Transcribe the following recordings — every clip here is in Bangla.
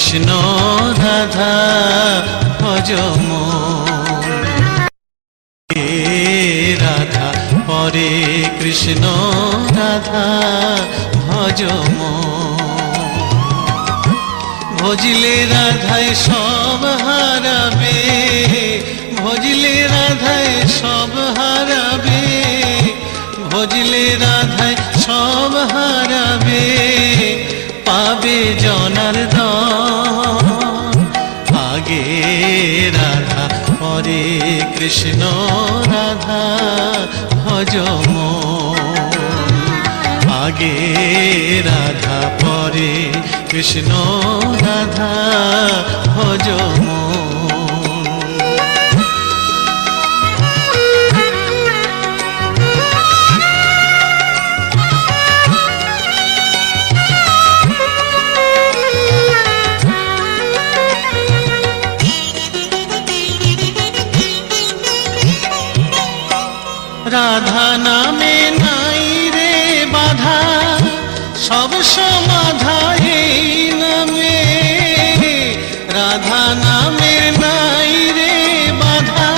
কৃষ্ণ রাধা ভজ রাধা পরে কৃষ্ণ রাধা ভজ ভজিলে রাধায় সব হারাবে, ভজিলে রাধায় সব হারাবে, ভজিলে রাধায় সব হারাবে, পাবে জনার্দন। আগে রাধা পরে কৃষ্ণ রাধা ভজ আগে রাধা পরে কৃষ্ণ রাধা ভজ রাধা নামে নাই রে বাধা, সব সমাধা এই নামে। রাধা নামের নাই রে বাধা,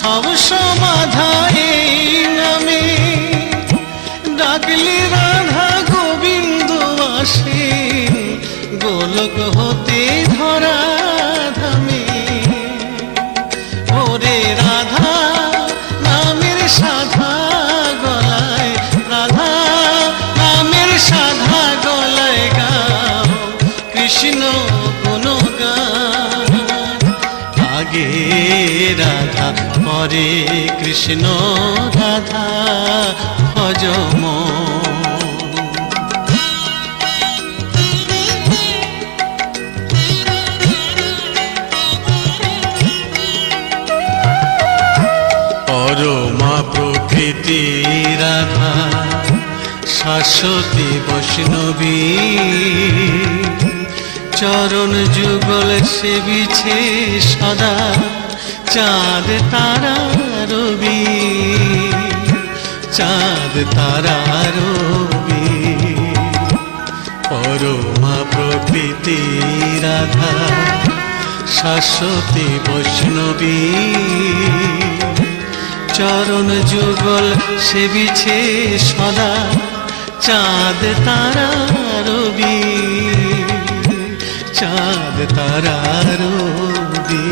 সব সমাধা এই নামে। ডাকলে রাধা গোবিন্দ আসেন, গোলক হতে ধরা ধামে। ওরে রাধা সাধা গলায়, রাধা নামের সাধা গলায় গাও কৃষ্ণ গুণগান। আগে রাধা পরে কৃষ্ণ রাধা ভজ পরমা প্রকৃতি রাধা শাশ্বতী বৈষ্ণবী। চরণ যুগল সেবিছে সদা চাঁদ তারা রবি, চাঁদ তারা রবি। পরমা প্রকৃতি রাধা শাশ্বতী বৈষ্ণবী। চরণ যুগল সেবিছে সদা চাঁদ তারা রবি, চাঁদ তারা রবি।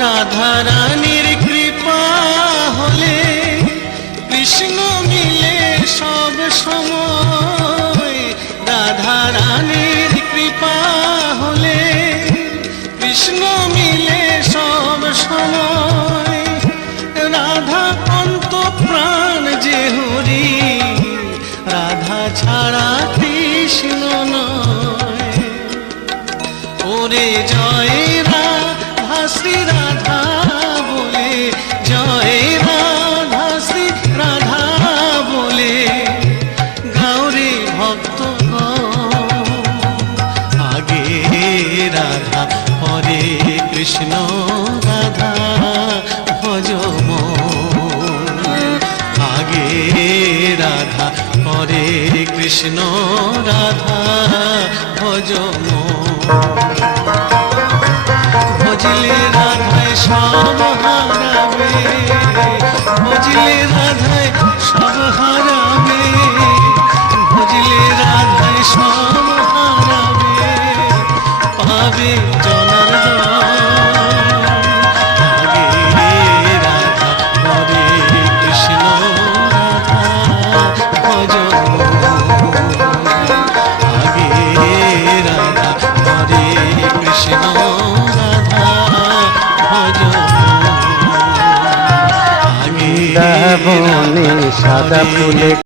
রাধা রানীর কৃপা হলে কৃষ্ণ মিলে সব সময়। রাধা রানীর কৃপা হলে কৃষ্ণ মিলে সব সময়। রাধা অন্ত প্রাণ যে হরি, রাধা ছাড়া কৃষ্ণ নয়। ওরে জয় রাধা শ্রী রাধা বলে, জয় রাধা শ্রী রাধা বলে গাউরে ভক্ত। আগে রাধা পরে কৃষ্ণ রাধা ভজ আগে রাধা পরে কৃষ্ণ রাধা ভজ ভজিলে রাধায় সব হারাবে, ভজিলে রাধায় সব হারাবে, ভজিলে রাধায় সব হারাবে, পাবে জনার্দন। আগে রাধা পরে কৃষ্ণ রাধা ভজ আগে রাধা পরে কৃষ্ণ রাধা ভজ আগে সাদা ফুলে